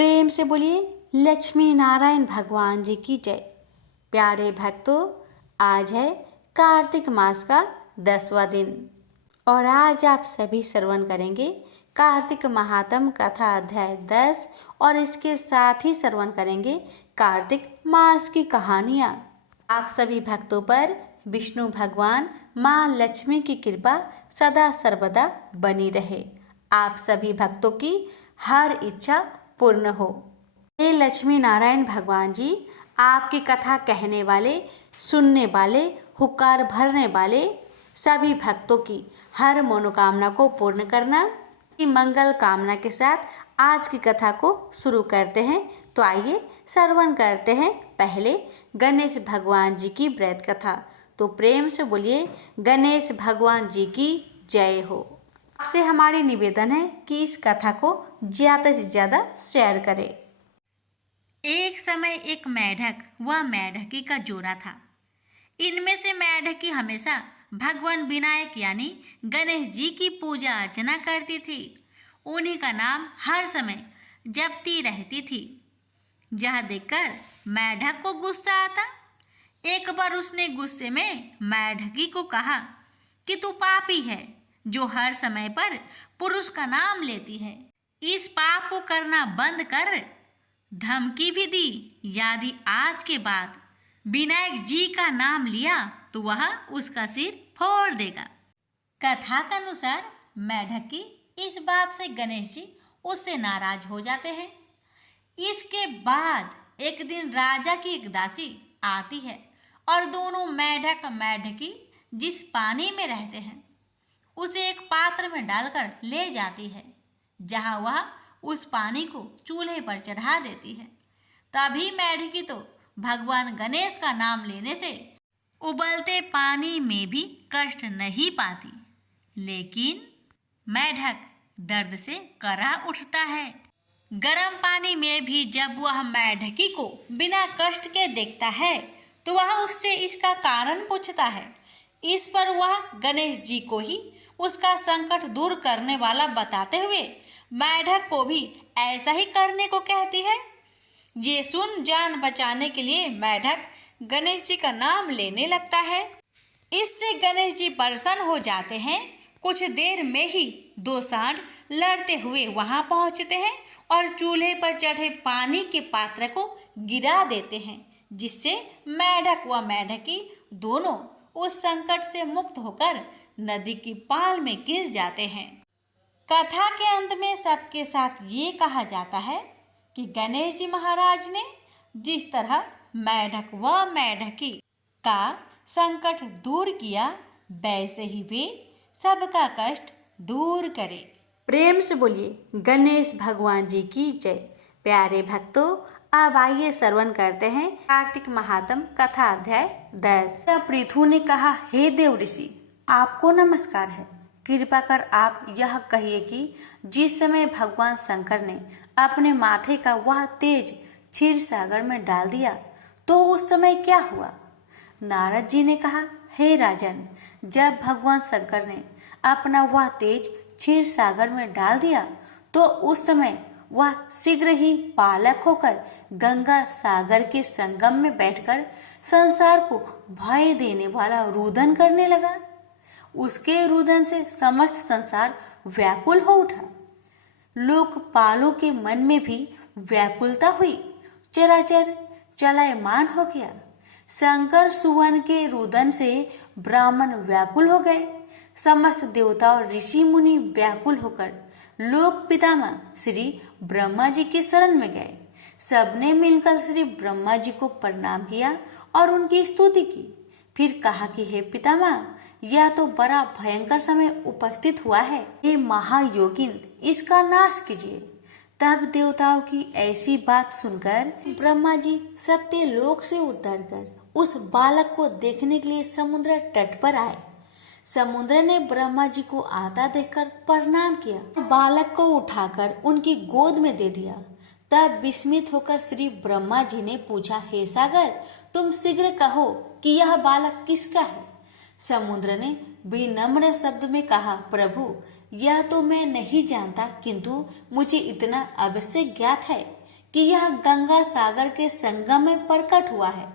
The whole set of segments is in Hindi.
प्रेम से बोलिए लक्ष्मी नारायण भगवान जी की जय। प्यारे भक्तों, आज है कार्तिक मास का 10वां दिन और आज आप सभी श्रवण करेंगे कार्तिक महात्म कथा अध्याय 10 और इसके साथ ही श्रवण करेंगे कार्तिक मास की कहानियाँ। आप सभी भक्तों पर विष्णु भगवान माँ लक्ष्मी की कृपा सदा सर्वदा बनी रहे। आप सभी भक्तों की हर इच्छा पूर्ण हो। हे लक्ष्मी नारायण भगवान जी, आपकी कथा कहने वाले, सुनने वाले, हुक्कार भरने वाले सभी भक्तों की हर मनोकामना को पूर्ण करना। की मंगल कामना के साथ आज की कथा को शुरू करते हैं। तो आइए श्रवण करते हैं पहले गणेश भगवान जी की व्रत कथा। तो प्रेम से बोलिए गणेश भगवान जी की जय हो। आपसे हमारी निवेदन है कि इस कथा को ज़्यादा से ज़्यादा शेयर करें। एक समय एक मेढक व मेढकी का जोड़ा था। इनमें से मेढकी हमेशा भगवान विनायक यानी गणेश जी की पूजा अर्चना करती थी। उन्हीं का नाम हर समय जपती रहती थी। यह देखकर मेढक को गुस्सा आता। एक बार उसने गुस्से में मेढकी को कहा कि तू पापी है जो हर समय पर पुरुष का नाम लेती है। इस पाप को करना बंद कर। धमकी भी दी, यदि आज के बाद विनायक जी का नाम लिया तो वह उसका सिर फोड़ देगा। कथा के अनुसार मेढकी इस बात से गणेश जी उससे नाराज हो जाते हैं। इसके बाद एक दिन राजा की एक दासी आती है और दोनों मेढक मेढकी जिस पानी में रहते हैं उसे एक पात्र में डालकर ले जाती है, जहां वह उस पानी को चूल्हे पर चढ़ा देती है। तभी मेढकी तो भगवान गणेश का नाम लेने से उबलते पानी में भी कष्ट नहीं पाती, लेकिन मेढक दर्द से करा उठता है। गर्म पानी में भी जब वह मेढकी को बिना कष्ट के देखता है तो वह उससे इसका कारण पूछता है। इस पर वह गणेश जी को ही उसका संकट दूर करने वाला बताते हुए मेढक को भी ऐसा ही करने को कहती है। ये सुन जान बचाने के लिए मेढक गणेश जी का नाम लेने लगता है। इससे गणेश जी प्रसन्न हो जाते हैं। कुछ देर में ही दो सांड लड़ते हुए वहां पहुंचते हैं और चूल्हे पर चढ़े पानी के पात्र को गिरा देते हैं, जिससे मेढक व मेढकी दोनों उस संकट से मुक्त होकर नदी की पाल में गिर जाते हैं। कथा के अंत में सबके साथ ये कहा जाता है कि गणेश जी महाराज ने जिस तरह मेढक व मेढकी का संकट दूर किया, वैसे ही वे सबका कष्ट दूर करें। प्रेम से बोलिए गणेश भगवान जी की जय। प्यारे भक्तों, अब आइए श्रवण करते हैं कार्तिक महात्म कथा अध्याय 10। पृथु ने कहा, हे देव ऋषि, आपको नमस्कार है। कृपा कर आप यह कहिए कि जिस समय भगवान शंकर ने अपने माथे का वह तेज क्षीर सागर में डाल दिया तो उस समय क्या हुआ? नारद जी ने कहा, हे राजन, जब भगवान शंकर ने अपना वह तेज क्षीर सागर में डाल दिया तो उस समय वह शीघ्र ही पालक होकर गंगा सागर के संगम में बैठकर संसार को भय देने वाला रुदन करने लगा। उसके रुदन से समस्त संसार व्याकुल हो उठा। लोकपालों के मन में भी व्याकुलता हुई। चराचर चलायमान हो गया। शंकर सुवन के रुदन से ब्राह्मण व्याकुल हो गए। समस्त देवता और ऋषि मुनि व्याकुल होकर लोक पितामह श्री ब्रह्मा जी की शरण में गए। सबने मिलकर श्री ब्रह्मा जी को प्रणाम किया और उनकी स्तुति की। फिर कहा कि हे पितामह, यह तो बड़ा भयंकर समय उपस्थित हुआ है। हे महायोगिन, इसका नाश कीजिए। तब देवताओं की ऐसी बात सुनकर ब्रह्मा जी सत्य लोक से उतरकर उस बालक को देखने के लिए समुद्र तट पर आए। समुद्र ने ब्रह्मा जी को आता देखकर प्रणाम किया। बालक को उठाकर उनकी गोद में दे दिया। तब विस्मित होकर श्री ब्रह्मा जी ने पूछा, हे सागर, तुम शीघ्र कहो कि यह बालक किसका है? समुद्र ने विनम्र शब्द में कहा, प्रभु, यह तो मैं नहीं जानता, किंतु मुझे इतना अवश्य ज्ञात है कि यह गंगा सागर के संगम में प्रकट हुआ है।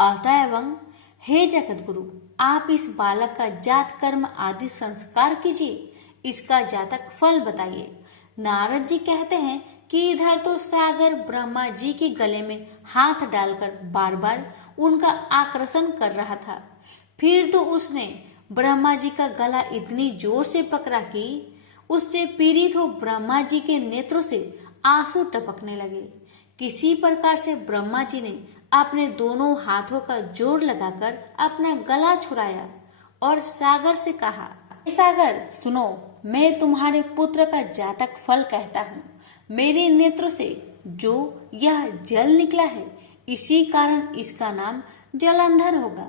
अतएव हे जगत गुरु, आप इस बालक का जात कर्म आदि संस्कार कीजिए, इसका जातक फल बताइए। नारद जी कहते हैं कि इधर तो सागर ब्रह्मा जी के गले में हाथ डालकर बार बार उनका आकर्षण कर रहा था। फिर तो उसने ब्रह्मा जी का गला इतनी जोर से पकड़ा कि उससे पीड़ित हो ब्रह्मा जी के नेत्रों से आंसू टपकने लगे। किसी प्रकार से ब्रह्मा जी ने अपने दोनों हाथों का जोर लगाकर अपना गला छुड़ाया और सागर से कहा, सागर सुनो, मैं तुम्हारे पुत्र का जातक फल कहता हूँ। मेरे नेत्रों से जो यह जल निकला है, इसी कारण इसका नाम जलंधर होगा।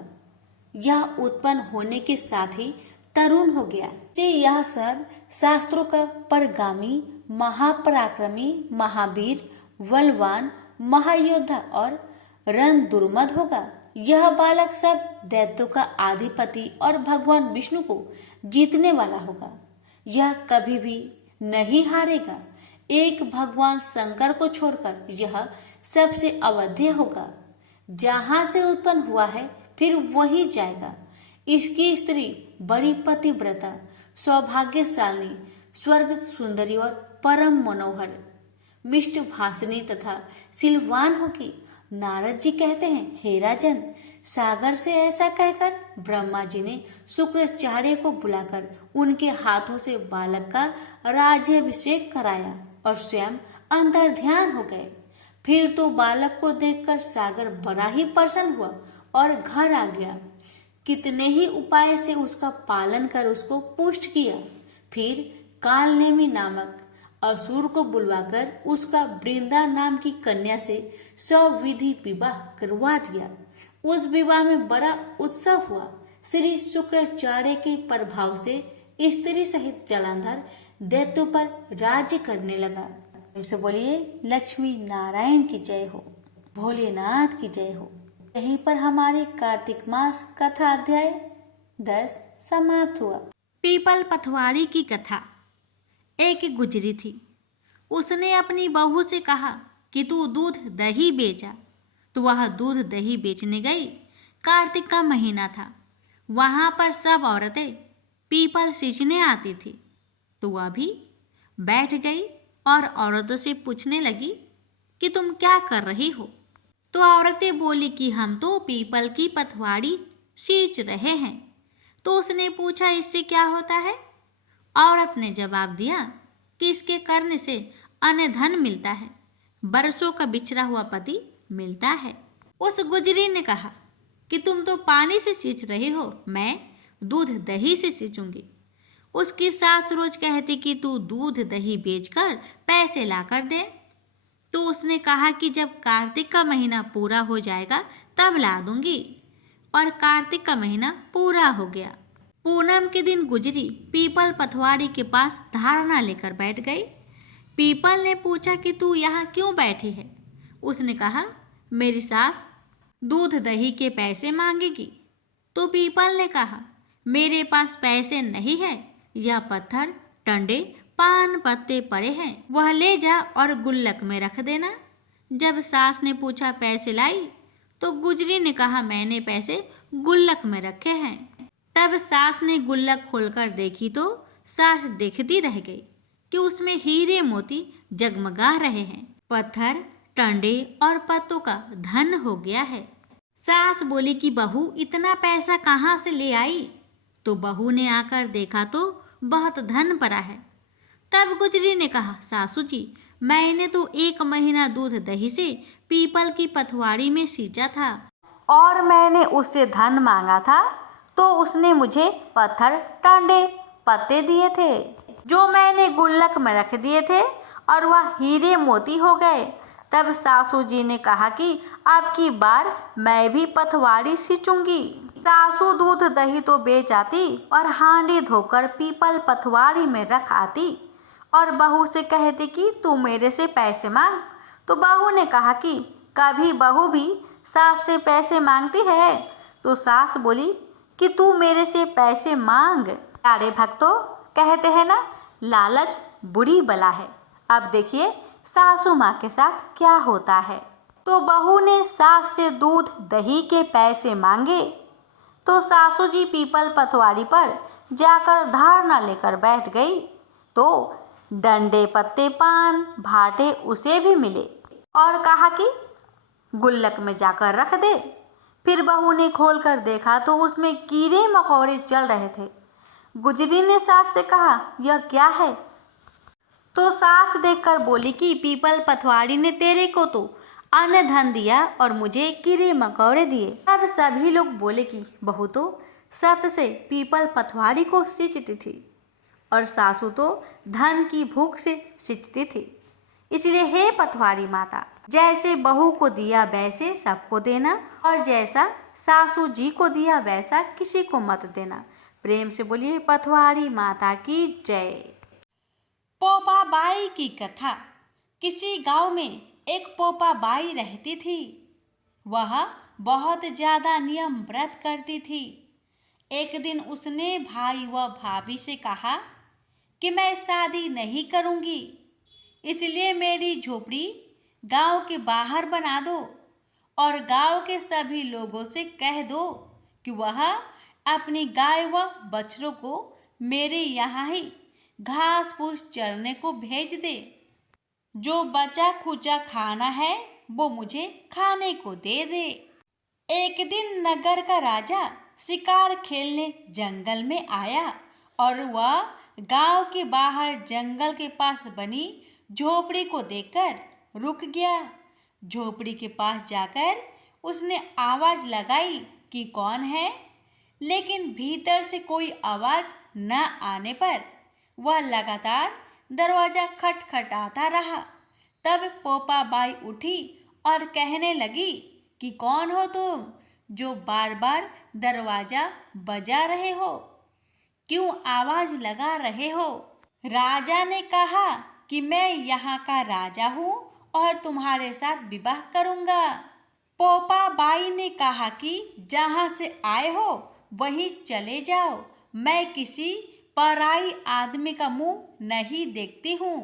यह उत्पन्न होने के साथ ही तरुण हो गया। से यह सब शास्त्रों का परगामी, महापराक्रमी, महावीर, बलवान, महायोद्धा और रण दुर्मद होगा। यह बालक सब दैत्यों का अधिपति और भगवान विष्णु को जीतने वाला होगा। यह कभी भी नहीं हारेगा। एक भगवान शंकर को छोड़कर यह सबसे अवध्य होगा। जहां से उत्पन्न हुआ है फिर वही जाएगा। इसकी स्त्री बड़ी पतिव्रता, सौभाग्यशालिनी, स्वर्ग सुंदरी और परम मनोहर, मिष्ट भाषिनी तथा सिलवान होगी। नारद जी कहते हैं, हे राजन, सागर से ऐसा कहकर ब्रह्मा जी ने शुक्राचार्य को बुलाकर उनके हाथों से बालक का राज्याभिषेक कराया और स्वयं अंतर ध्यान हो गए। फिर तो बालक को देखकर सागर बड़ा ही प्रसन्न हुआ और घर आ गया। कितने ही उपाय से उसका पालन कर उसको पुष्ट किया। फिर कालनेमी नामक असुर को बुलवाकर उसका वृंदा नाम की कन्या से सविधि विवाह करवा दिया। उस विवाह में बड़ा उत्सव हुआ। श्री शुक्राचार्य के प्रभाव से स्त्री सहित जलंधर दैत्यों पर राज्य करने लगा। हमसे बोलिए लक्ष्मी नारायण की जय हो, भोलेनाथ की जय हो। यहीं पर हमारी कार्तिक मास कथा अध्याय 10 समाप्त हुआ। पीपल पथवारी की कथा। एक गुजरी थी। उसने अपनी बहू से कहा कि तू दूध दही बेचा। तो वह दूध दही बेचने गई। कार्तिक का महीना था। वहां पर सब औरतें पीपल सींचने आती थी। तो वह भी बैठ गई और औरतों से पूछने लगी कि तुम क्या कर रही हो। तो औरतें बोली कि हम तो पीपल की पथवाड़ी सींच रहे हैं। तो उसने पूछा, इससे क्या होता है? औरत ने जवाब दिया कि इसके करने से अन्य धन मिलता है, बरसों का बिछड़ा हुआ पति मिलता है। उस गुजरी ने कहा कि तुम तो पानी से सींच रही हो, मैं दूध दही से सींचूंगी। उसकी सास रोज कहती कि तू दूध दही बेचकर पैसे लाकर दे। तो उसने कहा कि जब कार्तिक का महीना पूरा हो जाएगा तब ला दूंगी। और कार्तिक का महीना पूरा हो गया। पूनम के दिन गुजरी पीपल पथवारी के पास धारणा लेकर बैठ गई। पीपल ने पूछा कि तू यहाँ क्यों बैठी है? उसने कहा, मेरी सास दूध दही के पैसे मांगेगी। तो पीपल ने कहा, मेरे पास पैसे नहीं है, यह पत्थर, टंडे, पान पत्ते पड़े हैं, वह ले जा और गुल्लक में रख देना। जब सास ने पूछा पैसे लाई? तो गुजरी ने कहा, मैंने पैसे गुल्लक में रखे हैं। तब सास ने गुल्लक खोलकर देखी तो सास देखती रह गई कि उसमें हीरे मोती जगमगा रहे हैं। पत्थर, टंडे और पत्तों का धन हो गया है। सास बोली कि बहू इतना पैसा कहाँ से ले आई? तो बहू ने आकर देखा तो बहुत धन पड़ा है। तब गुजरी ने कहा, सासू जी, मैंने तो 1 महीना दूध दही से पीपल की पथवारी में सींचा था और मैंने उससे धन मांगा था तो उसने मुझे पत्थर, टंडे, पत्ते दिए थे जो मैंने गुल्लक में रख दिए थे और वह हीरे मोती हो गए। तब सासू जी ने कहा कि अब की बार मैं भी पथवारी सींचूंगी। सासू दूध दही तो बेच आती और हांडी धोकर पीपल पथवारी में रख आती और बहू से कहती कि तू मेरे से पैसे मांग। तो बहू ने कहा कि कभी बहू भी सास से पैसे मांगती है? तो सास बोली कि तू मेरे से पैसे मांग। प्यारे भक्तों, कहते हैं ना, लालच बुरी बला है। अब देखिए सासू माँ के साथ क्या होता है। तो बहू ने सास से दूध दही के पैसे मांगे तो सासू जी पीपल पतवारी पर जाकर धारणा लेकर बैठ गई। तो डंडे पत्ते पान भाटे उसे भी मिले और कहा कि गुल्लक में जाकर रख दे। फिर बहू ने खोलकर देखा तो उसमें कीड़े मकोड़े चल रहे थे। गुजरी ने सास से कहा, यह क्या है? तो सास देखकर बोली कि पीपल पतवारी ने तेरे को तो अन्न धन दिया और मुझे कीड़े मकोड़े दिए। अब सभी लोग बोले कि बहू तो सत से पीपल पतवारी को सींचती थी और सासू तो धन की भूख से सींचती थी। इसलिए हे पतवारी माता, जैसे बहू को दिया वैसे सबको देना और जैसा सासू जी को दिया वैसा किसी को मत देना। प्रेम से बोलिए पतवारी माता की जय। पोपा बाई की कथा। किसी गांव में एक पोपा बाई रहती थी। वह बहुत ज्यादा नियम व्रत करती थी। एक दिन उसने भाई व भाभी से कहा कि मैं शादी नहीं करूंगी, इसलिए मेरी झोपड़ी गांव के बाहर बना दो और गांव के सभी लोगों से कह दो कि वह अपनी गाय व बछड़ों को मेरे यहाँ ही घास फूस चरने को भेज दे। जो बचा खुचा खाना है वो मुझे खाने को दे दे। एक दिन नगर का राजा शिकार खेलने जंगल में आया और वह गांव के बाहर जंगल के पास बनी झोपड़ी को देखकर रुक गया। झोपड़ी के पास जाकर उसने आवाज लगाई कि कौन है, लेकिन भीतर से कोई आवाज न आने पर वह लगातार दरवाजा खटखटाता रहा। तब पोपा बाई उठी और कहने लगी कि कौन हो तुम जो बार बार दरवाजा बजा रहे हो, क्यों आवाज लगा रहे हो? राजा ने कहा कि मैं यहाँ का राजा हूँ और तुम्हारे साथ विवाह करूँगा। पोपा बाई ने कहा कि जहाँ से आए हो वहीं चले जाओ, मैं किसी पराई आदमी का मुंह नहीं देखती हूँ।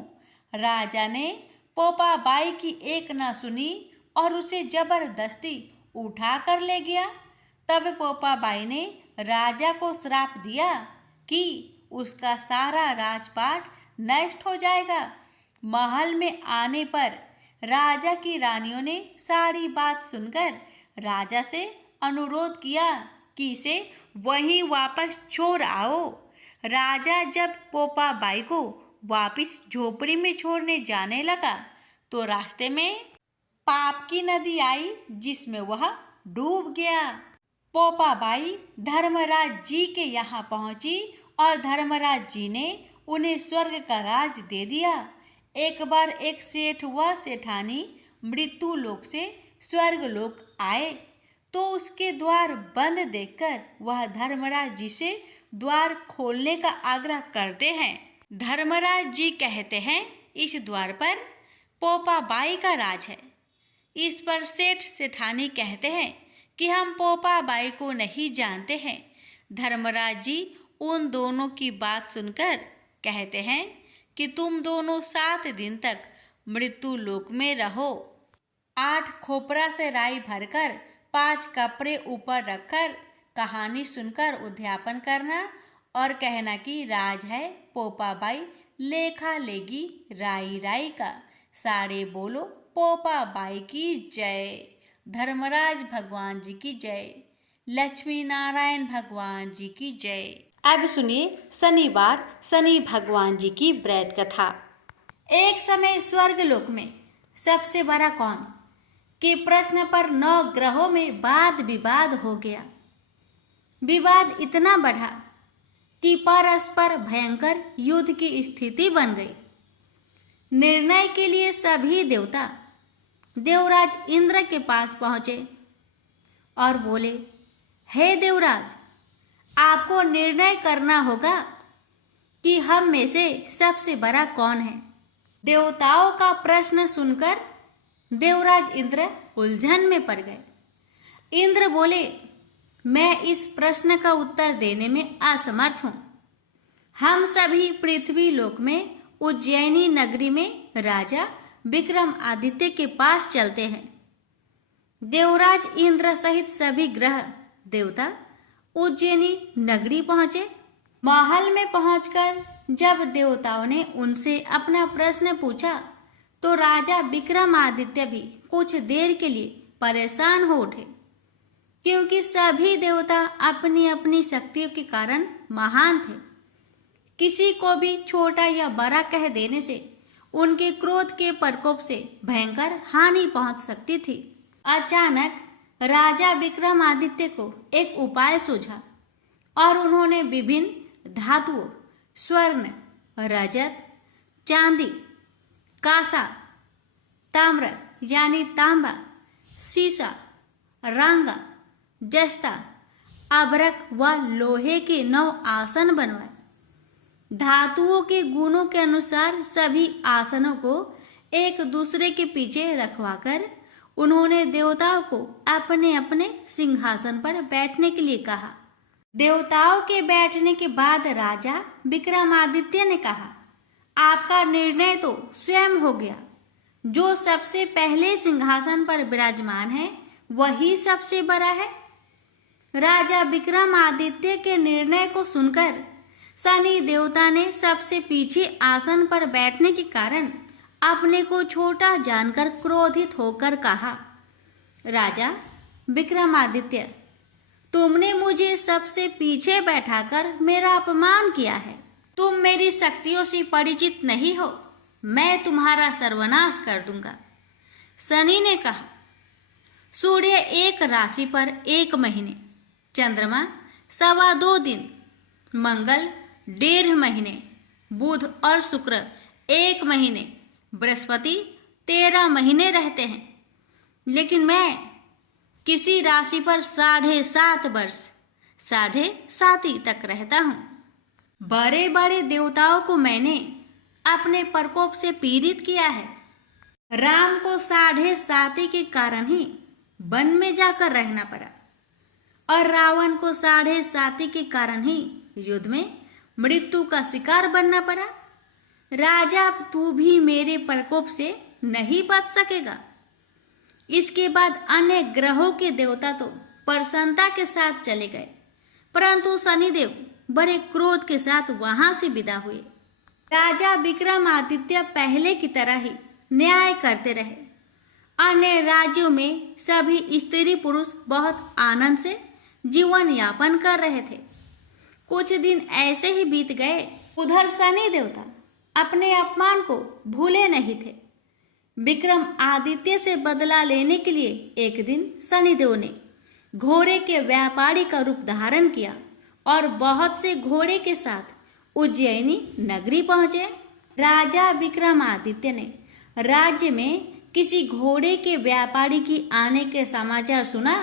राजा ने पोपा बाई की एक न सुनी और उसे जबरदस्ती उठा कर ले गया। तब पोपा बाई ने राजा को श्राप दिया कि उसका सारा राजपाट नष्ट हो जाएगा। महल में आने पर राजा की रानियों ने सारी बात सुनकर राजा से अनुरोध किया कि इसे वहीं वापस छोड़ आओ। राजा जब पोपा बाई को वापस झोपड़ी में छोड़ने जाने लगा तो रास्ते में पाप की नदी आई जिसमें वह डूब गया। पोपा बाई धर्मराज जी के यहाँ पहुंची और धर्मराज जी ने उन्हें स्वर्ग का राज दे दिया। एक बार एक सेठ व सेठानी मृत्यु लोक से स्वर्ग लोक आए तो उसके द्वार बंद देखकर वह धर्मराज जी से द्वार खोलने का आग्रह करते हैं। धर्मराज जी कहते हैं इस द्वार पर पोपा बाई का राज है। इस पर सेठ सेठानी कहते हैं कि हम पोपा बाई को नहीं जानते हैं। धर्मराज जी उन दोनों की बात सुनकर कहते हैं कि तुम दोनों 7 दिन तक मृत्यु लोक में रहो। 8 खोपरा से राई भरकर 5 कपड़े ऊपर रखकर कहानी सुनकर उद्यापन करना और कहना कि राज है पोपा बाई, लेखा लेगी राई राई का। सारे बोलो पोपा बाई की जय। धर्मराज भगवान जी की जय। लक्ष्मी नारायण भगवान जी की जय। अब सुनिए शनिवार शनि भगवान जी की व्रत कथा। एक समय स्वर्ग लोक में सबसे बड़ा कौन के प्रश्न पर 9 ग्रहों में वाद विवाद हो गया। विवाद इतना बढ़ा कि परस्पर भयंकर युद्ध की स्थिति बन गई। निर्णय के लिए सभी देवता देवराज इंद्र के पास पहुंचे और बोले, हे देवराज, आपको निर्णय करना होगा कि हम में से सबसे बड़ा कौन है। देवताओं का प्रश्न सुनकर देवराज इंद्र उलझन में पड़ गए। इंद्र बोले, मैं इस प्रश्न का उत्तर देने में असमर्थ हूँ। हम सभी पृथ्वी लोक में उज्जैनी नगरी में राजा विक्रमादित्य के पास चलते हैं। देवराज इंद्र सहित सभी ग्रह देवता उज्जैनी नगरी पहुंचे। महल में पहुंचकर जब देवताओं ने उनसे अपना प्रश्न पूछा तो राजा विक्रमादित्य भी कुछ देर के लिए परेशान हो उठे, क्योंकि सभी देवता अपनी अपनी शक्तियों के कारण महान थे। किसी को भी छोटा या बड़ा कह देने से उनके क्रोध के प्रकोप से भयंकर हानि पहुंच सकती थी। अचानक राजा विक्रमादित्य को एक उपाय सूझा और उन्होंने विभिन्न धातुओं स्वर्ण, रजत, चांदी, कांसा, ताम्र यानी तांबा, सीसा, रांगा, जस्ता, अभ्रक व लोहे के 9 आसन बनवाए। धातुओं के गुणों के अनुसार सभी आसनों को एक दूसरे के पीछे रखवाकर उन्होंने देवताओं को अपने अपने सिंहासन पर बैठने के लिए कहा। देवताओं के बैठने के बाद राजा विक्रमादित्य ने कहा, आपका निर्णय तो स्वयं हो गया। जो सबसे पहले सिंहासन पर विराजमान है वही सबसे बड़ा है। राजा विक्रमादित्य के निर्णय को सुनकर शनि देवता ने सबसे पीछे आसन पर बैठने के कारण अपने को छोटा जानकर क्रोधित होकर कहा, राजा विक्रमादित्य, तुमने मुझे सबसे पीछे बैठाकर मेरा अपमान किया है। तुम मेरी शक्तियों से परिचित नहीं हो, मैं तुम्हारा सर्वनाश कर दूंगा। शनि ने कहा, सूर्य एक राशि पर 1 महीने, चंद्रमा 2.25 दिन, मंगल 1.5 महीने, बुध और शुक्र 1 महीने, बृहस्पति 13 महीने रहते हैं, लेकिन मैं किसी राशि पर 7.5 वर्ष 7.5 तक रहता हूँ। बड़े बड़े देवताओं को मैंने अपने प्रकोप से पीड़ित किया है। राम को 7.5 के कारण ही वन में जाकर रहना पड़ा और रावण को 7.5 के कारण ही युद्ध में मृत्यु का शिकार बनना पड़ा। राजा, तू भी मेरे प्रकोप से नहीं बच सकेगा। इसके बाद अन्य ग्रहों के देवता तो प्रसन्नता के साथ चले गए, परंतु शनिदेव बड़े क्रोध के साथ वहां से विदा हुए। राजा विक्रमादित्य पहले की तरह ही न्याय करते रहे। अन्य राज्यों में सभी स्त्री पुरुष बहुत आनंद से जीवन यापन कर रहे थे। कुछ दिन ऐसे ही बीत गए। उधर शनि देवता अपने अपमान को भूले नहीं थे। विक्रम आदित्य से बदला लेने के लिए एक दिन शनिदेव ने घोड़े के व्यापारी का रूप धारण किया और बहुत से घोड़े के साथ उज्जैनी नगरी पहुंचे। राजा विक्रमादित्य ने राज्य में किसी घोड़े के व्यापारी की आने के समाचार सुना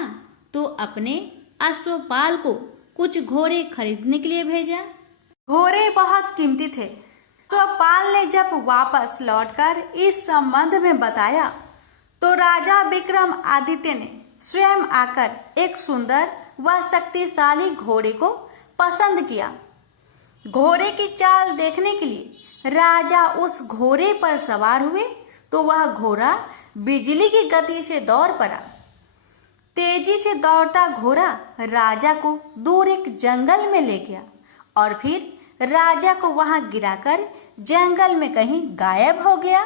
तो अपने अश्वपाल को कुछ घोड़े खरीदने के लिए भेजा। घोड़े बहुत कीमती थे। अश्वपाल ने जब वापस लौटकर इस संबंध में बताया तो राजा विक्रमादित्य ने स्वयं आकर एक सुंदर व शक्तिशाली घोड़े को पसंद किया। घोड़े की चाल देखने के लिए राजा उस घोड़े पर सवार हुए तो वह घोड़ा बिजली की गति से दौड़ पड़ा। तेजी से दौड़ता घोड़ा राजा को दूर एक जंगल में ले गया और फिर राजा को वहां गिराकर जंगल में कहीं गायब हो गया।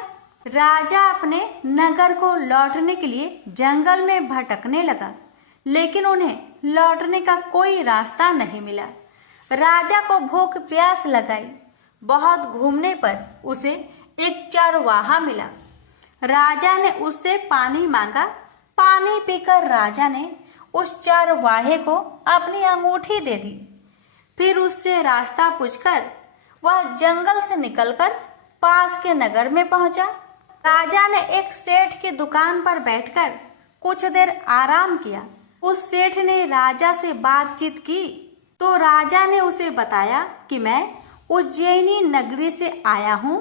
राजा अपने नगर को लौटने के लिए जंगल में भटकने लगा, लेकिन उन्हें लौटने का कोई रास्ता नहीं मिला। राजा को भूख प्यास लगाई। बहुत घूमने पर उसे एक चरवाहा मिला। राजा ने उससे पानी मांगा। पानी पीकर राजा ने उस चरवाहे को अपनी अंगूठी दे दी। फिर उससे रास्ता पूछकर वह जंगल से निकलकर पास के नगर में पहुंचा। राजा ने एक सेठ की दुकान पर बैठकर कुछ देर आराम किया। उस सेठ ने राजा से बातचीत की तो राजा ने उसे बताया कि मैं उज्जैनी नगरी से आया हूँ।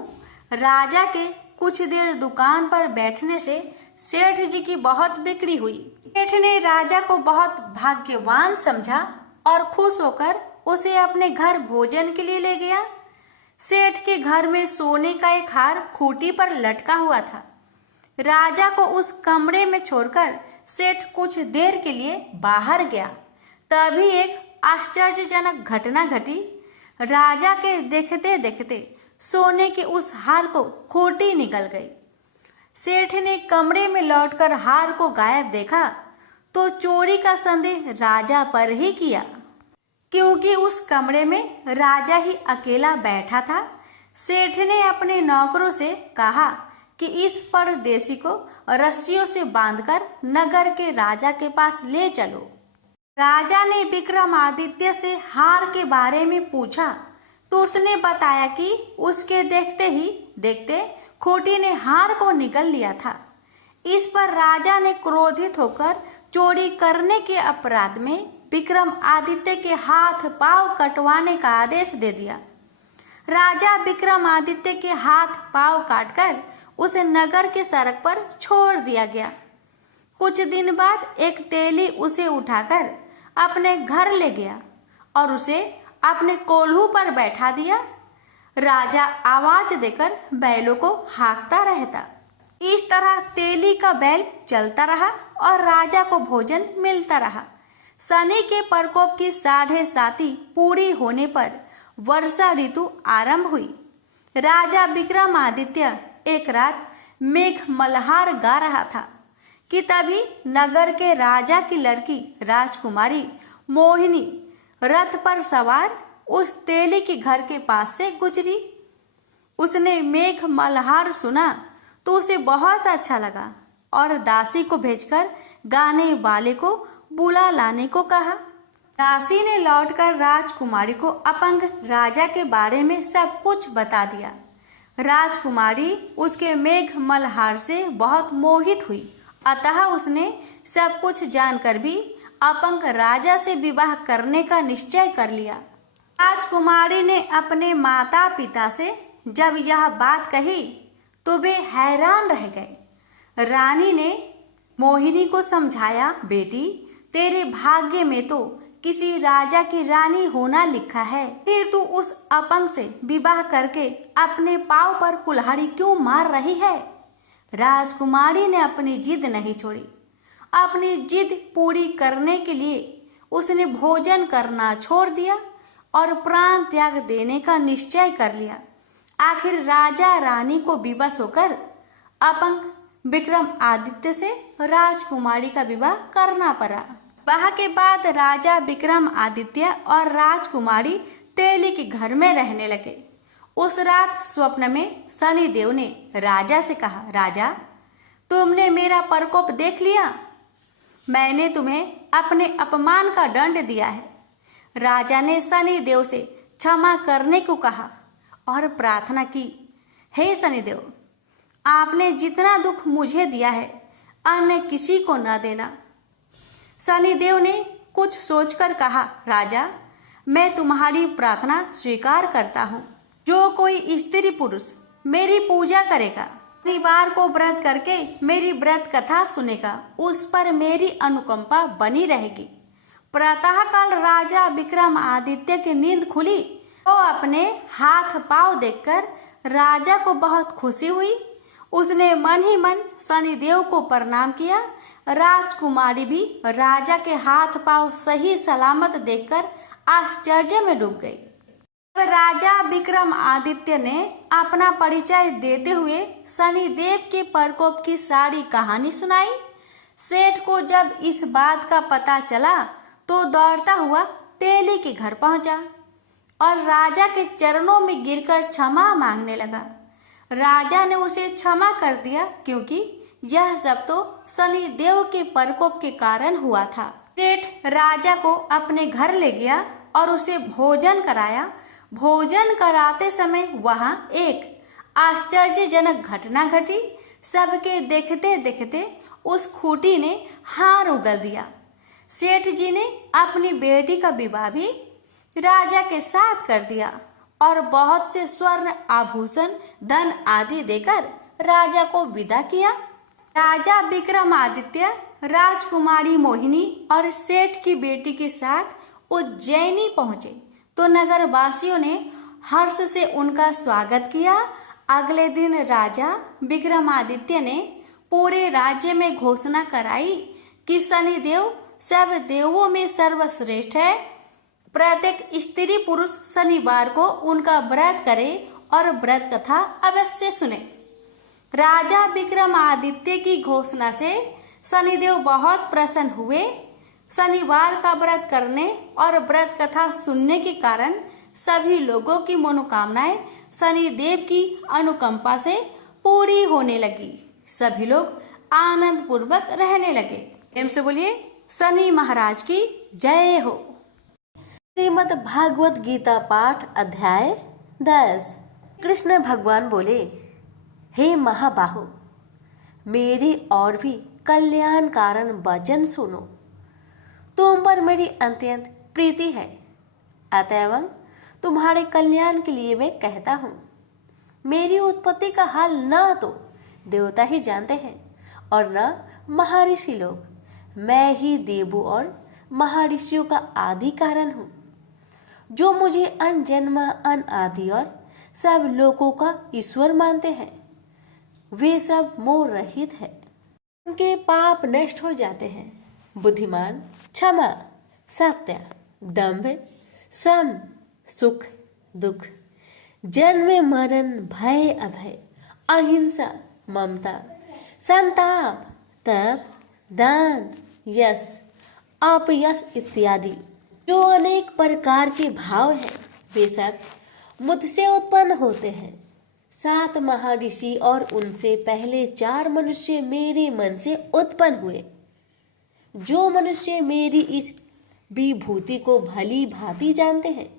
राजा के कुछ देर दुकान पर बैठने से सेठ जी की बहुत बिक्री हुई। सेठ ने राजा को बहुत भाग्यवान समझा और खुश होकर उसे अपने घर भोजन के लिए ले गया। सेठ के घर में सोने का एक हार खूंटी पर लटका हुआ था। राजा को उस कमरे में छोड़कर सेठ कुछ देर के लिए बाहर गया। तभी एक आश्चर्यजनक घटना घटी। राजा के देखते देखते सोने के उस हार को खोटी निकल गई। सेठ ने कमरे में लौटकर हार को गायब देखा तो चोरी का संदेह राजा पर ही किया, क्योंकि उस कमरे में राजा ही अकेला बैठा था। सेठ ने अपने नौकरों से कहा कि इस परदेसी को रस्सियों से बांधकर नगर के राजा के पास ले चलो। राजा ने विक्रमादित्य से हार के बारे में पूछा तो उसने बताया कि उसके देखते ही देखते खोटी ने हार को निगल लिया था। इस पर राजा ने क्रोधित होकर चोरी करने के अपराध में विक्रमादित्य के हाथ पांव कटवाने का आदेश दे दिया। राजा विक्रमादित्य के हाथ पांव काटकर उसे नगर के सड़क पर छोड़ दिया गया। कुछ दिन बाद एक तेली उसे उठाकर अपने घर ले गया और उसे अपने कोल्हू पर बैठा दिया। राजा आवाज देकर बैलों को हाँकता रहता। इस तरह तेली का बैल चलता रहा और राजा को भोजन मिलता रहा। शनि के प्रकोप की 7.5 पूरी होने पर वर्षा ऋतु आरंभ हुई। राजा विक्रमादित्य एक रात मेघ मल्हार गा रहा था कि तभी नगर के राजा की लड़की राजकुमारी मोहिनी रथ पर सवार उस तेली के घर के पास से गुजरी। उसने मेघ मल्हार सुना तो उसे बहुत अच्छा लगा और दासी को भेजकर गाने वाले को बुला लाने को कहा। दासी ने लौटकर राजकुमारी को अपंग राजा के बारे में सब कुछ बता दिया। राजकुमारी उसके मेघ मल्हार से बहुत मोहित हुई, अतः उसने सब कुछ जानकर भी अपंग राजा से विवाह करने का निश्चय कर लिया। राजकुमारी ने अपने माता पिता से जब यह बात कही तो वे हैरान रह गए। रानी ने मोहिनी को समझाया, बेटी तेरे भाग्य में तो किसी राजा की रानी होना लिखा है, फिर तू उस अपंग से विवाह करके अपने पांव पर कुल्हाड़ी क्यों मार रही है। राजकुमारी ने अपनी जिद नहीं छोड़ी। अपनी जिद पूरी करने के लिए उसने भोजन करना छोड़ दिया और प्राण त्याग देने का निश्चय कर लिया। आखिर राजा रानी को विवश होकर अपंग विक्रमादित्य से राजकुमारी का विवाह करना पड़ा। विवाह के बाद राजा विक्रमादित्य और राजकुमारी तेली के घर में रहने लगे। उस रात स्वप्न में शनिदेव ने राजा से कहा, राजा तुमने मेरा प्रकोप देख लिया, मैंने तुम्हें अपने अपमान का दंड दिया है। राजा ने शनिदेव से क्षमा करने को कहा और प्रार्थना की, हे शनिदेव, आपने जितना दुख मुझे दिया है अन्य किसी को न देना। शनिदेव ने कुछ सोचकर कहा, राजा मैं तुम्हारी प्रार्थना स्वीकार करता हूँ। जो कोई स्त्री पुरुष मेरी पूजा करेगा, शनिवार को व्रत करके मेरी व्रत कथा सुनेगा, उस पर मेरी अनुकंपा बनी रहेगी। प्रातःकाल राजा विक्रमादित्य की नींद खुली तो अपने हाथ पांव देखकर राजा को बहुत खुशी हुई। उसने मन ही मन शनिदेव को प्रणाम किया। राजकुमारी भी राजा के हाथ पांव सही सलामत देखकर आश्चर्य में डूब गई। राजा विक्रमादित्य ने अपना परिचय देते हुए शनिदेव के प्रकोप की सारी कहानी सुनाई। सेठ को जब इस बात का पता चला तो दौड़ता हुआ तेली के घर पहुंचा और राजा के चरणों में गिरकर क्षमा मांगने लगा। राजा ने उसे क्षमा कर दिया, क्योंकि यह सब तो शनिदेव के प्रकोप के कारण हुआ था। सेठ राजा को अपने घर ले गया और उसे भोजन कराया। भोजन कराते समय वहां एक आश्चर्यजनक घटना घटी। सबके देखते देखते उस खूंटी ने हार उगल दिया। सेठ जी ने अपनी बेटी का विवाह भी राजा के साथ कर दिया और बहुत से स्वर्ण आभूषण धन आदि देकर राजा को विदा किया। राजा विक्रमादित्य राजकुमारी मोहिनी और सेठ की बेटी के साथ उज्जैनी पहुंचे तो नगर वासियों ने हर्ष से उनका स्वागत किया। अगले दिन राजा विक्रमादित्य ने पूरे राज्य में घोषणा कराई कि शनिदेव सब देवों में सर्वश्रेष्ठ है। प्रत्येक स्त्री पुरुष शनिवार को उनका व्रत करे और व्रत कथा अवश्य सुने। राजा विक्रमादित्य की घोषणा से शनिदेव बहुत प्रसन्न हुए। शनिवार का व्रत करने और व्रत कथा सुनने के कारण सभी लोगों की मनोकामनाएं शनिदेव की अनुकंपा से पूरी होने लगी। सभी लोग आनंद पूर्वक रहने लगे। प्रेम से बोलिए शनि महाराज की जय हो। श्रीमद् भागवत गीता पाठ अध्याय 10। कृष्ण भगवान बोले, हे महाबाहो, मेरी और भी कल्याण कारण वचन सुनो। तुम पर मेरी अत्यंत प्रीति है, अतएव तुम्हारे कल्याण के लिए मैं कहता हूँ। मेरी उत्पत्ति का हाल न तो देवता ही जानते हैं और न महर्षि लोग। मैं ही देवों और महर्षियों का आदि कारण हूँ, जो मुझे अनजन्मा अनादि और सब लोगों का ईश्वर मानते हैं। वे सब मोह रहित है, उनके पाप नष्ट हो जाते हैं। बुद्धिमान, क्षमा, सत्य, दंभ, सम, सुख, दुख, जन्म मरण, भय अभय, अहिंसा, ममता, संताप, तप, दान, यश, अपयश इत्यादि जो अनेक प्रकार के भाव हैं, वे सब मुझसे उत्पन्न होते हैं। 7 महर्षि और उनसे पहले 4 मनुष्य मेरे मन से उत्पन्न हुए। जो मनुष्य मेरी इस विभूति को भली भांति जानते हैं,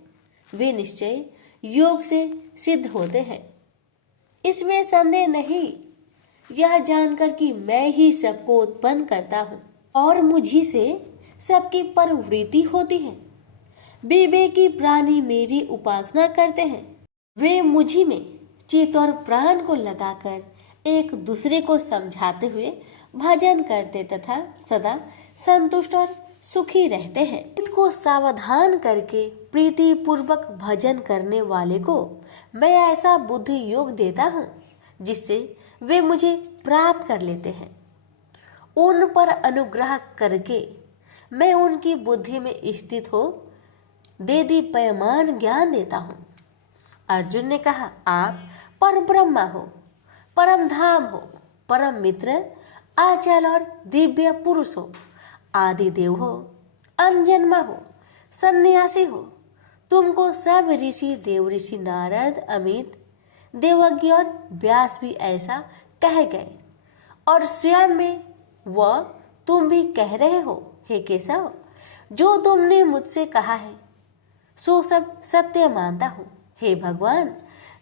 वे निश्चय योग से सिद्ध होते हैं। इसमें संदेह नहीं, यह जानकर कि मैं ही सबको उत्पन्न करता हूँ और मुझी से सबकी प्रवृत्ति होती है। विवेकी प्राणी मेरी उपासना करते हैं। वे मुझी में चित्त और प्राण को लगाकर एक दूसरे को समझाते हुए भजन करते तथा सदा संतुष्ट और सुखी रहते हैं। इसको सावधान करके प्रीति पूर्वक भजन करने वाले को मैं ऐसा बुद्धि योग देता हूँ जिससे वे मुझे प्राप्त कर लेते हैं। उन पर अनुग्रह करके मैं उनकी बुद्धि में स्थित हो देदीप्यमान ज्ञान देता हूँ। अर्जुन ने कहा, आप परम ब्रह्मा हो, परम धाम हो, परम मित्र, अचल और दिव्य पुरुष हो, आदि देव हो, अनजन्मा हो, सन्यासी हो। तुमको सब ऋषि, देव ऋषि नारद, अमित, देवज्ञ और व्यास भी ऐसा कह गए और स्वयं में वह तुम भी कह रहे हो। हे केशव, जो तुमने मुझसे कहा है सो सब सत्य मानता हूँ। हे भगवान,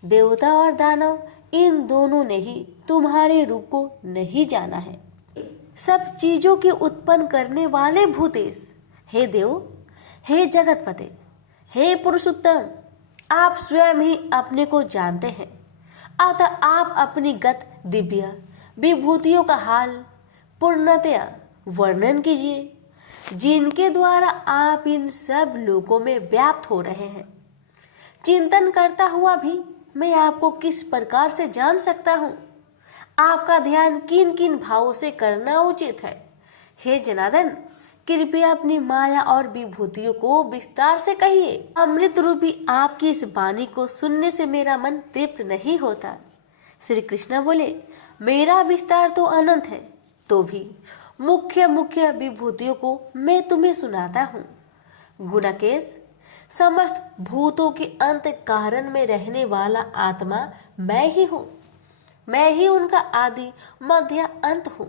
देवता और दानव इन दोनों ने ही तुम्हारे रूप को नहीं जाना है। सब चीजों के उत्पन्न करने वाले भूतेश, हे देव, हे जगतपते, हे पुरुषोत्तम, आप स्वयं ही अपने को जानते हैं। अतः आप अपनी गत दिव्य विभूतियों का हाल पूर्णतया वर्णन कीजिए, जिनके द्वारा आप इन सब लोकों में व्याप्त हो रहे हैं। चिंतन करता हुआ भी मैं आपको किस प्रकार से जान सकता हूँ? आपका ध्यान किन किन भावों से करना उचित है? हे जनार्दन, कृपया अपनी माया और विभूतियों को विस्तार से कहिए। अमृत रूपी आपकी इस वाणी को सुनने से मेरा मन तृप्त नहीं होता। श्री कृष्ण बोले, मेरा विस्तार तो अनंत है, तो भी मुख्य मुख्य विभूतियों को मैं तुम्हें सुनाता हूँ। गुणकेश, समस्त भूतों के अंत कारण में रहने वाला आत्मा मैं ही हूँ। मैं ही उनका आदि मध्य अंत हूँ।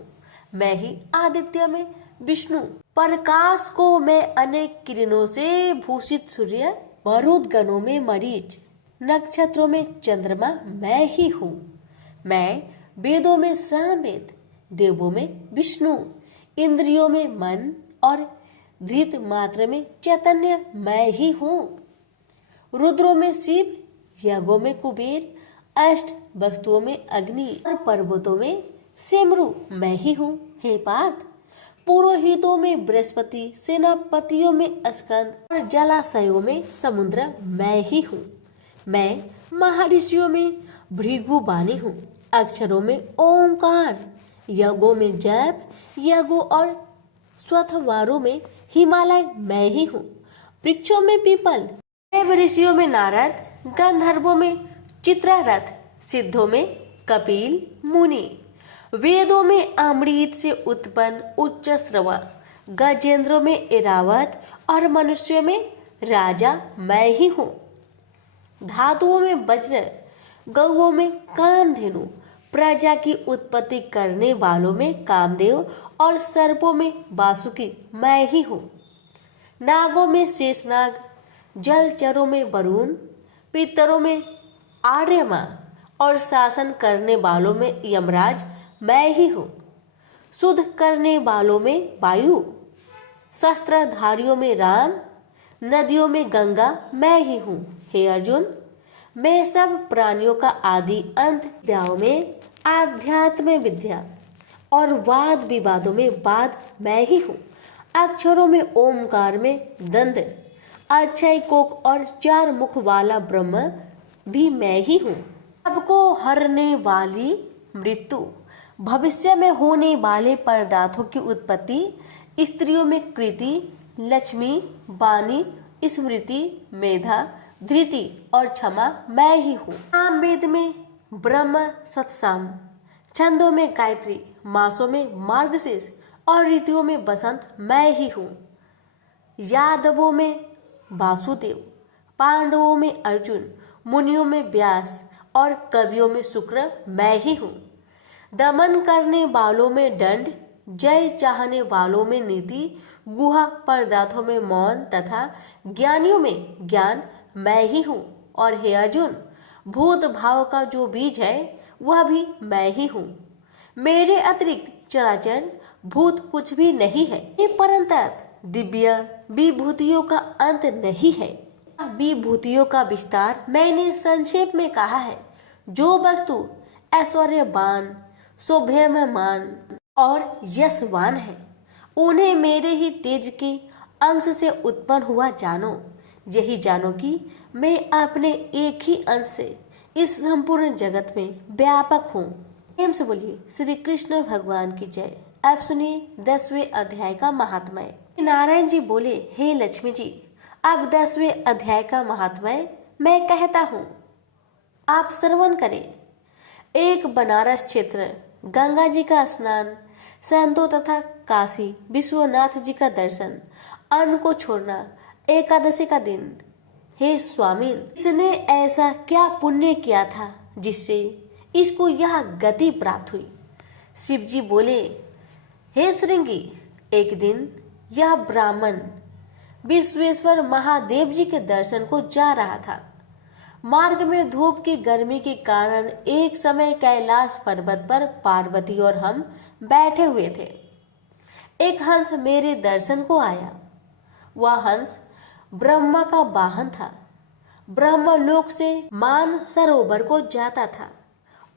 मैं ही आदित्य में विष्णु, प्रकाश को मैं अनेक किरणों से भूषित सूर्य, मरुद गणों में मरीच, नक्षत्रों में चंद्रमा मैं ही हूँ। मैं वेदों में सामवेद, देवों में विष्णु, इंद्रियों में मन और धृत मात्र में चैतन्य मैं ही हूँ। रुद्रों में शिव, यज्ञों में कुबेर, अष्ट वस्तुओं में अग्नि और पर्वतों में सिमरु मैं ही हूँ। हे पार्थ, पुरोहितों में बृहस्पति, सेनापतियों में स्कंद और जलाशयों में समुद्र मैं ही हूँ। मैं महर्षियों में भृगु बानी हूँ, अक्षरों में ओंकार, यज्ञों में जैप, यज्ञों और स्वथवारों में हिमालय मैं ही हूँ। वृक्षों में पीपल, देव ऋषियों में नारद, गंधर्वों में चित्ररथ, सिद्धों में कपिल मुनि, वेदों में अमृत से उत्पन्न उच्च श्रवा, गजेंद्रों में ऐरावत और मनुष्यों में राजा मैं ही हूँ। धातुओं में वज्र, गौओं में कामधेनु, प्रजा की उत्पत्ति करने वालों में कामदेव और सर्पों में वासुकी मैं ही हूँ। नागों में शेषनाग, जलचरों में वरुण, पितरों में आर्यमा और शासन करने वालों में यमराज मैं ही हूँ। शुद्ध करने वालों में वायु, शस्त्रधारियों में राम, नदियों में गंगा मैं ही हूँ। हे अर्जुन, मैं सब प्राणियों का आदि अंत विद्याओं में आध्यात्म विद्या और वाद विवादों में वाद मैं ही हूँ। अक्षरों में ओमकार में दंड, अक्षय कोक और 4 मुख वाला ब्रह्म भी मैं ही हूँ। सबको हरने वाली मृत्यु, भविष्य में होने वाले पदार्थों की उत्पत्ति, स्त्रियों में कृति, लक्ष्मी, वाणी, स्मृति, मेधा, धृति और क्षमा मैं ही हूँ। सामवेद में ब्रह्म सत्साम, छंदों में गायत्री, मासों में मार्गशीर्ष और ऋतुओं में बसंत मैं ही हूँ। यादवों में वासुदेव, पांडवों में अर्जुन, मुनियों में व्यास और कवियों में शुक्र मैं ही हूँ। दमन करने वालों में दंड, जय चाहने वालों में नीति, गुहा पदार्थों में मौन तथा ज्ञानियों में ज्ञान मैं ही हूँ। और हे अर्जुन, भूत भाव का जो बीज है वह भी मैं ही हूँ। मेरे अतिरिक्त चराचर भूत कुछ भी नहीं है। ये परंतप दिव्य विभूतियों का अंत नहीं है। विभूतियों का विस्तार मैंने संक्षेप में कहा है। जो वस्तु ऐश्वर्यवान, शोभ्यमान और यशवान है, उन्हें मेरे ही तेज के अंश से उत्पन्न हुआ जानो। यही जानो कि मैं अपने एक ही अंश से इस संपूर्ण जगत में व्यापक हूँ। प्रेम से बोलिए श्री कृष्ण भगवान की जय। अब सुनिए 10वें अध्याय का महात्म्य। नारायण जी बोले, हे लक्ष्मी जी, अब 10वें अध्याय का महात्म्य मैं कहता हूँ, आप श्रवण करें। एक बनारस क्षेत्र, गंगा जी का स्नान, संतों तथा काशी विश्वनाथ जी का दर्शन, अन्न को छोड़ना, एकादशी का दिन। हे स्वामी, इसने ऐसा क्या पुण्य किया था जिससे इसको यह गति प्राप्त हुई? शिव जी बोले, हे श्रृंगी, एक दिन यह ब्राह्मण विश्वेश्वर महादेव जी के दर्शन को जा रहा था। मार्ग में धूप की गर्मी के कारण एक समय कैलाश पर्वत पर पार्वती और हम बैठे हुए थे। एक हंस मेरे दर्शन को आया। वह हंस ब्रह्मा का वाहन था। ब्रह्मलोक से मान सरोवर को जाता था।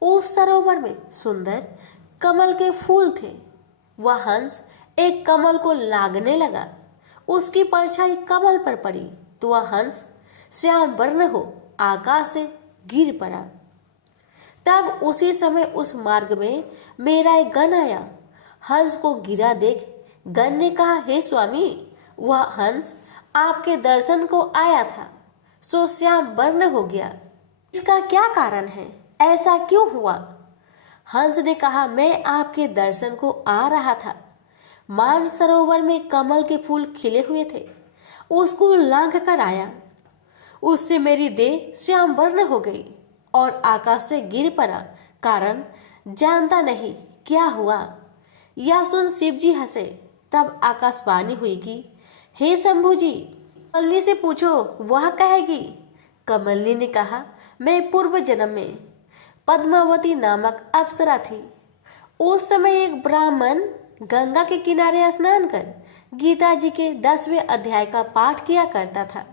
उस सरोवर में सुंदर कमल के फूल थे। वह हंस एक कमल को लागने लगा। उसकी परछाई कमल पर पड़ी तो वह हंस श्याम वर्ण हो आकाश से गिर पड़ा। तब उसी समय उस मार्ग में मेरा एक गण आया। हंस को गिरा देख गण ने कहा, हे स्वामी, वह हंस आपके दर्शन को आया था, सो श्याम वर्ण हो गया। इसका क्या कारण है? ऐसा क्यों हुआ? हंस ने कहा, मैं आपके दर्शन को आ रहा था। मान सरोवर में कमल के फूल खिले हुए थे, उसको लांघ कर आया। उससे मेरी देह श्याम वर्ण हो गई और आकाश से गिर पड़ा। कारण जानता नहीं क्या हुआ। यह सुन शिव जी हंसे। तब आकाशवाणी हुई कि हे शंभु जी, कमलनी से पूछो, वह कहेगी। कमलनी ने कहा, मैं पूर्व जन्म में पद्मावती नामक अप्सरा थी। उस समय एक ब्राह्मण गंगा के किनारे स्नान कर गीता जी के 10वें अध्याय का पाठ किया करता था।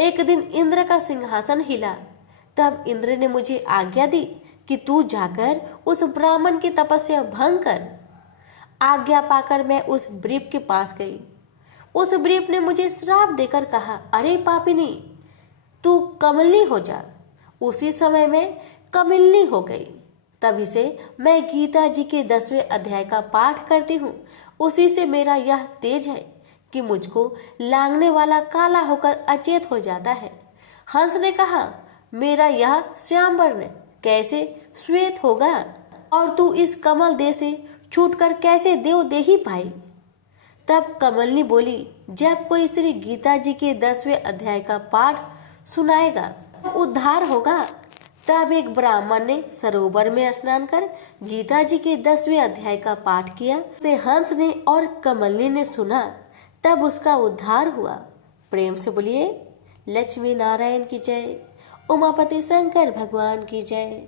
एक दिन इंद्र का सिंहासन हिला। तब इंद्र ने मुझे आज्ञा दी कि तू जाकर उस ब्राह्मण की तपस्या भंग कर। आज्ञा पाकर मैं उस ब्रीप के पास गई। उस ब्रीप ने मुझे श्राप देकर कहा, अरे पापिनी, तू कमलनी हो जा। उसी समय मैं कमलनी हो गई। तभी से मैं गीता जी के 10वें अध्याय का पाठ करती हूँ। उसी से मेरा यह तेज है कि मुझको लांघने वाला काला होकर अचेत हो जाता है। हंस ने कहा, मेरा यह श्याम वर्ण कैसे श्वेत होगा, और तू इस कमल देह से छूटकर कैसे देव देही पाई। तब कमलनी बोली, जब कोई श्री गीता जी के 10वें अध्याय का पाठ सुनाएगा उद्धार होगा। तब एक ब्राह्मण ने सरोवर में स्नान कर गीता जी के 10वें अध्याय का पाठ किया। उसे हंस ने और कमलनी ने सुना, तब उसका उद्धार हुआ। प्रेम से बोलिए लक्ष्मी नारायण की जय, उमापति शंकर भगवान की जय।